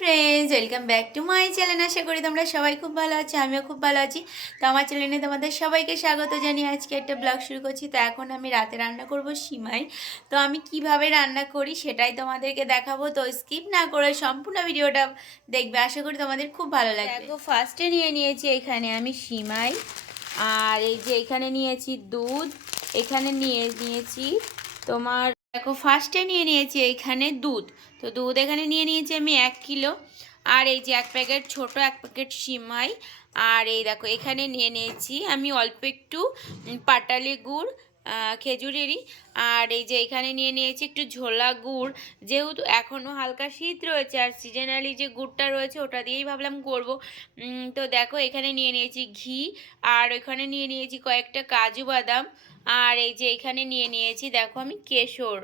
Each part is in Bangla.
Friends, welcome back to my channel. আশা করি তোমরা সবাই খুব ভালো আছো, আমিও খুব ভালো আছি। তো আমার চ্যানেলে তোমাদের সবাইকে স্বাগত জানিয়ে আজকে একটা ব্লগ শুরু করছি। তো এখন আমি রাতে রান্না করব সিমাই। তো আমি কিভাবে রান্না করি সেটাই তোমাদেরকে দেখাবো। তো স্কিপ না করে সম্পূর্ণ ভিডিওটা দেখবে, আশা করি তোমাদের খুব ভালো লাগবে। দেখো, ফার্স্টে নিয়ে নিয়েছি এখানে আমি সিমাই, আর এই যে এখানে নিয়েছি দুধ, এখানে নিয়েছি তোমার, দেখো ফার্স্টে নিয়ে নিয়েছি এইখানে দুধ। তো দুধ এখানে নিয়ে নিয়েছি আমি 1 কিলো। আর এই যে এক প্যাকেট সিমাই। আর এই দেখো এখানে নিয়ে নিয়েছি আমি অল্প একটু পাটালি গুড়, খেজুরেরই। আর এই যে এখানে নিয়ে নিয়েছি একটু ঝোলা গুড়, যেহেতু এখনও হালকা শীত রয়েছে আর সিজনালি যে গুড়টা রয়েছে ওটা দিয়েই ভাবলাম করব। তো দেখো এখানে নিয়ে নিয়েছি ঘি, আর ওখানে নিয়ে নিয়েছি কয়েকটা কাজু বাদাম। আর এই যে এখানে নিয়ে নিয়েছি দেখো আমি কেশর।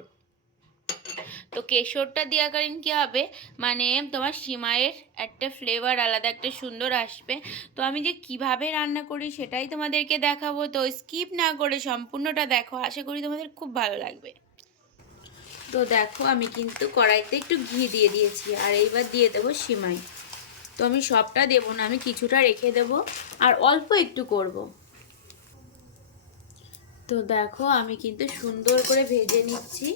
তো কেশরটা দেওয়ার কারণ কী হবে, মানে তোমার সিমাইয়ের একটা ফ্লেভার আলাদা একটা সুন্দর আসবে। তো আমি যে কিভাবে রান্না করি সেটাই তোমাদেরকে দেখাবো। তো স্কিপ না করে সম্পূর্ণটা দেখো, আশা করি তোমাদের খুব ভালো লাগবে। তো দেখো আমি কিন্তু কড়াইতে একটু ঘি দিয়ে দিয়েছি, আর এইবার দিয়ে দেবো সিমাই। তো আমি সবটা দেবো না, আমি কিছুটা রেখে দেবো আর অল্প একটু করব। তো দেখো আমি কিন্তু সুন্দর করে ভেজে নিচ্ছি।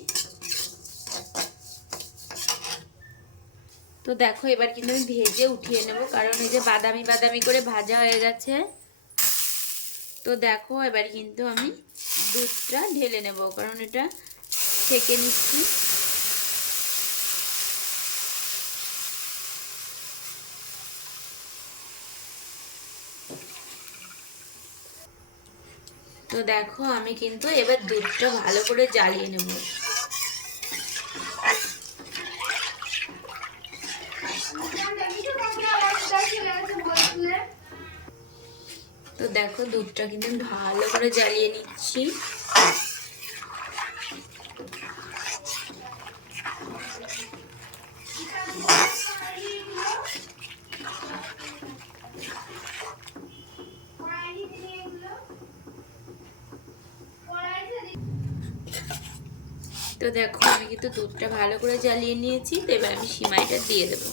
তো দেখো এবার কিন্তু আমি ভেজে উঠিয়ে নেব, কারণ এই যে বাদামি বাদামি করে ভাজা হয়ে গেছে। তো দেখো এবার কিন্তু আমি দুধটা ঢেলে নেব, কারণ এটা ছেঁকে নিচ্ছি। তো দেখো আমি কিন্তু এবার দুধটা ভালো করে জ্বালিয়ে নেব। তো দেখো দুধটা কিন্তু ভালো করে জ্বালিয়ে নিচ্ছি। তো দেখো আমি কিন্তু দুধটা ভালো করে জ্বালিয়ে নিয়েছি। তো এবার আমি সিমাইটা দিয়ে দেবো।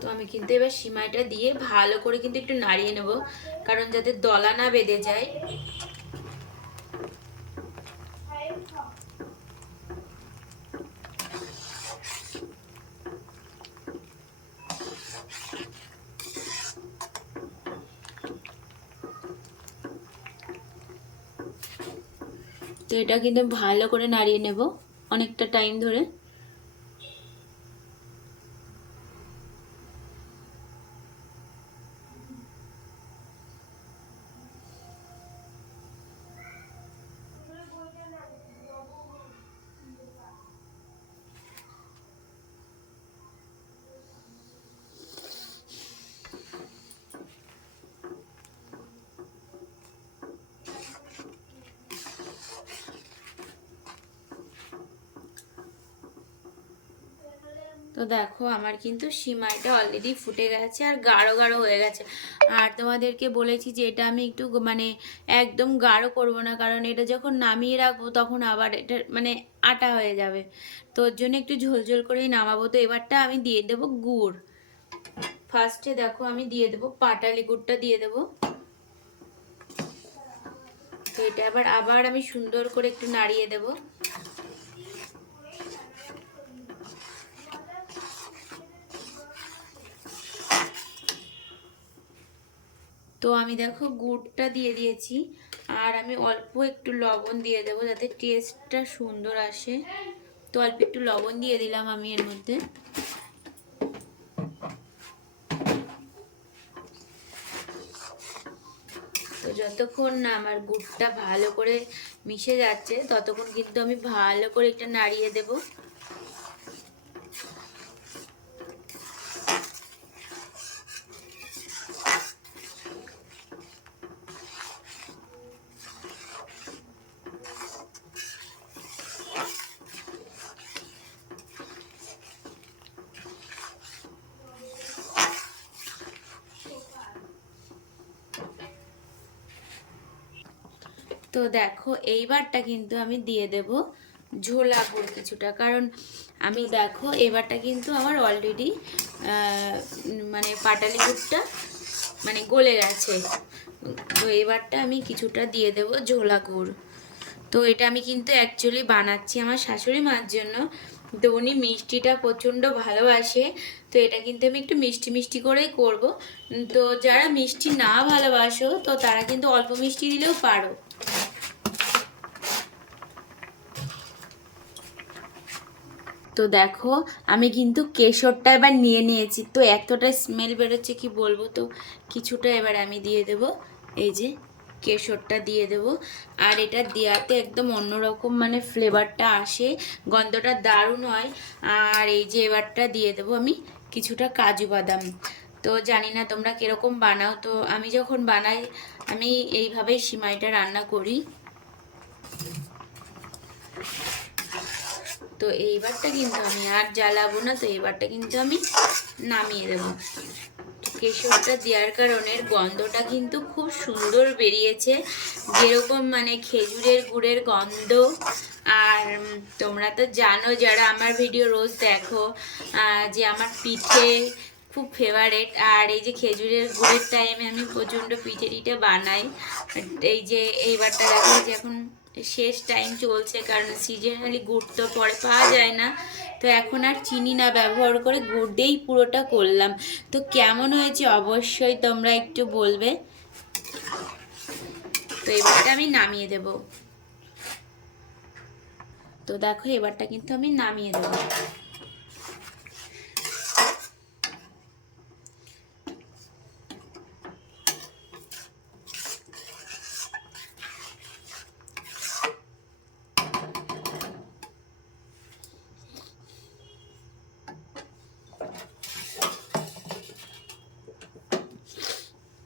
তো আমি কিন্তু এবার সিমাইটা দিয়ে ভালো করে কিন্তু একটু নাড়িয়ে নেব, কারণ যাতে দলা না বেঁধে যায়। তো এটা কিন্তু ভালো করে নাড়িয়ে নেব অনেকটা টাইম ধরে। তো দেখো আমার কিন্তু সিমাইটা অলরেডি ফুটে গেছে আর গাঢ় গাঢ় হয়ে গেছে। আর তোমাদেরকে বলেছি যে এটা আমি একটু মানে একদম গাঢ় করব না, কারণ এটা যখন নামিয়ে রাখবো তখন আবার এটা মানে আটা হয়ে যাবে। তো ওর জন্য একটু ঝোলঝোল করেই নামাবো। তো এবারটা আমি দিয়ে দেবো গুড়। ফার্স্টে দেখো আমি দিয়ে দেবো পাটালি গুড়টা দিয়ে দেবো। তো এটা আবার আমি সুন্দর করে একটু নাড়িয়ে দেবো। তো আমি দেখো গুড়টা দিয়ে দিয়েছি, আর আমি অল্প একটু লবণ দিয়ে দেবো যাতে টেস্টটা সুন্দর আসে। তো অল্প একটু লবণ দিয়ে দিলাম আমি এর মধ্যে। তো যতক্ষণ না আমার গুড়টা ভালো করে মিশে যাচ্ছে ততক্ষণ কিন্তু আমি ভালো করে একটা নাড়িয়ে দেবো। তো দেখো এইবারটা কিন্তু আমি দিয়ে দেব ঝোলা গুড় কিছুটা, কারণ আমি দেখো এবারটা কিন্তু আমার অলরেডি মানে পাটালি গুড়টা মানে গলে গেছে। তো এবারটা আমি কিছুটা দিয়ে দেব ঝোলা গুড়। তো এটা আমি কিন্তু অ্যাকচুয়ালি বানাচ্ছি আমার শাশুড়ি মার জন্য। তো উনি মিষ্টিটা প্রচণ্ড ভালোবাসে, তো এটা কিন্তু আমি একটু মিষ্টি মিষ্টি করেই করব। তো যারা মিষ্টি না ভালোবাসো তো তারা কিন্তু অল্প মিষ্টি দিলেও পারো। তো দেখো আমি কিন্তু কেশরটা এবার নিয়ে নিয়েছি, তো এতটা স্মেল বেরোচ্ছে কি বলবো। তো কিছুটা এবার আমি দিয়ে দেব, এই যে কেশরটা দিয়ে দেব। আর এটা দেওয়াতে একদম অন্যরকম মানে ফ্লেভারটা আসে, গন্ধটা দারুণ হয়। আর এই যে এবারটা দিয়ে দেব আমি কিছুটা কাজু বাদাম। তো জানি না তোমরা কিরকম বানাও, তো আমি যখন বানাই আমি এইভাবেই সিমাইটা রান্না করি। তো এইবারটা কিন্তু আমি আর জ্বালাবো না, তো এইবারটা কিন্তু আমি নামিয়ে দেবো। কেশরটা দেওয়ার কারণে গন্ধটা কিন্তু খুব সুন্দর বেরিয়েছে, যেরকম মানে খেজুরের গুড়ের গন্ধ। আর তোমরা তো জানো যারা আমার ভিডিও রোজ দেখো যে আমার পিঠে খুব ফেভারেট। আর এই যে খেজুরের গুড়ের টাইমে আমি প্রচণ্ড পিঠে টিঠে বানাই। এই যে এইবারটা দেখো যে এখন শেষ টাইম চলছে, কারণ সিজনালি গুড় তো পরে পাওয়া যায় না। তো এখন আর চিনি না ব্যবহার করে গুড় দিয়েই পুরোটা করলাম। তো কেমন হয়েছে অবশ্যই তোমরা একটু বলবে। তো এবারটা আমি নামিয়ে দেব। তো দেখো এবারটা কিন্তু আমি নামিয়ে দেবো।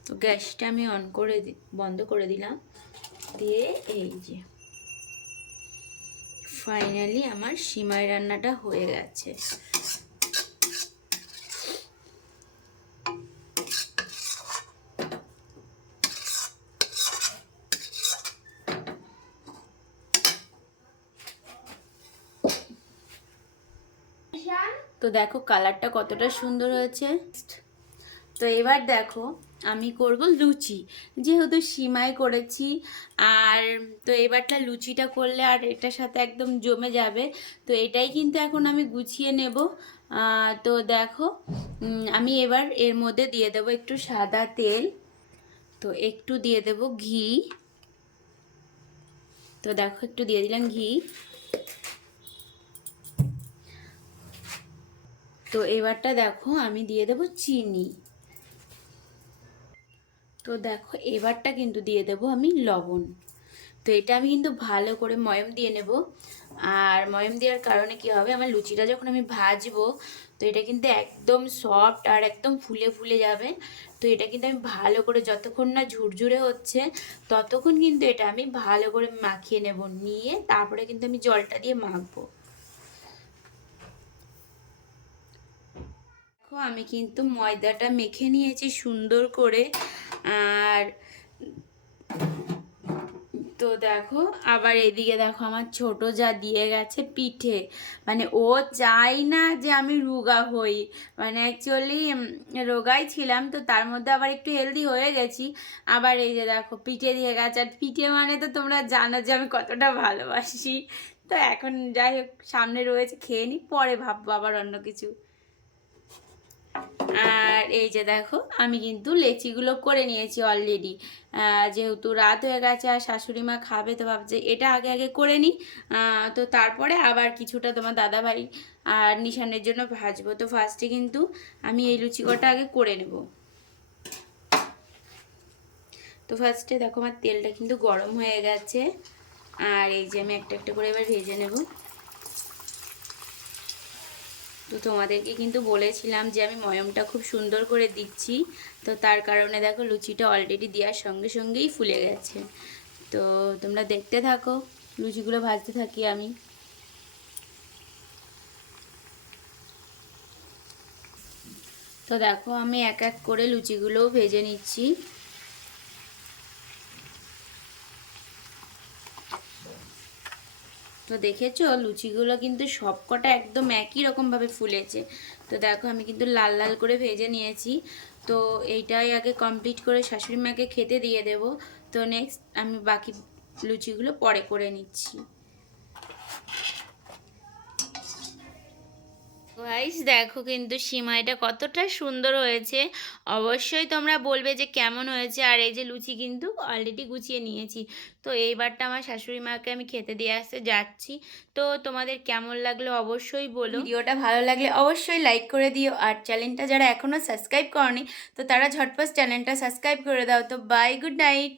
তো গ্যাসটা আমি অন করে বন্ধ করে দিলাম, দিয়ে এই যে ফাইনালি আমার সিমাই রান্নাটা হয়ে গেছে। তো দেখো কালারটা কতটা সুন্দর হয়েছে। তো এবার দেখো আমি করব লুচি, যেহেতু সিমাই করেছি। আর তো এবারটা লুচিটা করলে আর এটার সাথে একদম জমে যাবে। তো এটাই কিন্তু এখন আমি গুছিয়ে নেব। তো দেখো আমি এবার এর মধ্যে দিয়ে দেব একটু সাদা তেল, তো একটু দিয়ে দেব ঘি। তো দেখো একটু দিয়ে দিলাম ঘি। তো এবারটা দেখো আমি দিয়ে দেব চিনি। তো দেখো এবারটা কিন্তু দিয়ে দেব আমি লবণ। তো এটা আমি কিন্তু ভালো করে ময়ম দিয়ে নেব। আর ময়ম দেওয়ার কারণে কি হবে, আমার লুচিটা যখন আমি ভাজবো তো এটা কিন্তু একদম সফট আর একদম ফুলে ফুলে যাবে। তো এটা কিন্তু আমি ভালো করে যতক্ষণ না ঝুরঝুরে হচ্ছে ততক্ষণ কিন্তু এটা আমি ভালো করে মাখিয়ে নেব, নিয়ে তারপরে কিন্তু আমি জলটা দিয়ে মাখবো। দেখো আমি কিন্তু ময়দাটা মেখে নিয়েছি সুন্দর করে। আর তো দেখো আবার এদিকে দেখো আমার ছোট যা দিয়ে গেছে পিঠে, মানে ও চাই না যে আমি রোগা হই। মানে অ্যাকচুয়ালি রোগাই ছিলাম, তো তার মধ্যে আবার একটু হেলদি হয়ে গেছি। আবার এই যে দেখো পিঠে দিয়ে গেছে, আর পিঠে মানে তো তোমরা জানো যে আমি কতটা ভালোবাসি। তো এখন যাই হোক সামনে রয়েছে, খেয়ে নিই, পরে ভাববো আবার অন্য কিছু। আর এই যে দেখো আমি কিন্তু লেচিগুলো করে নিয়েছি অলরেডি। যেহেতু রাত হয়ে গেছে আর শাশুড়ি মা খাবে, তো ভাবছে এটা আগে আগে করে নিই। তো তারপরে আবার কিছুটা তোমার দাদাভাই আর নিশানের জন্য ভাজবো। তো ফার্স্টে কিন্তু আমি এই লুচি কটা আগে করে নেব। তো ফার্স্টে দেখো আমার তেলটা কিন্তু গরম হয়ে গেছে। আর এই যে আমি একটা একটা করে এবার ভেজে নেব। তো তোমাদেরকে কিন্তু বলেছিলাম যে আমি ময়মটা খুব সুন্দর করে দিচ্ছি, তো তার কারণে দেখো লুচিটা অলরেডি দেওয়ার সঙ্গে সঙ্গেই ফুলে গেছে। তো তোমরা দেখতে থাকো, লুচিগুলো ভাজতে থাকি আমি। তো দেখো আমি এক এক করে লুচিগুলোও ভেজে নিচ্ছি। তো দেখেছো লুচিগুলো কিন্তু সবকটা একদম একই রকমভাবে ফুলেছে। তো দেখো আমি কিন্তু লাল লাল করে ভেজে নিয়েছি। তো এইটাই আগে কমপ্লিট করে শাশুড়ি মাকে খেতে দিয়ে দেব। তো নেক্সট আমি বাকি লুচিগুলো পরে করে নিচ্ছি। গাইস দেখো কিন্তু সিমাইটা কতটা সুন্দর হয়েছে, অবশ্যই তোমরা বলবে যে কেমন হয়েছে। আর এই যে লুচি কিন্তু অলরেডি গুছিয়ে নিয়েছি। তো এইবারটা আমার শাশুড়ি মাকে আমি খেতে দিয়ে আসতে যাচ্ছি। তো তোমাদের কেমন লাগলো অবশ্যই বলো। ভিডিওটা ভালো লাগলে অবশ্যই লাইক করে দিও, আর চ্যানেলটা যারা এখনও সাবস্ক্রাইব করনি তো তারা ঝটপট চ্যানেলটা সাবস্ক্রাইব করে দাও। তো বাই, গুড নাইট।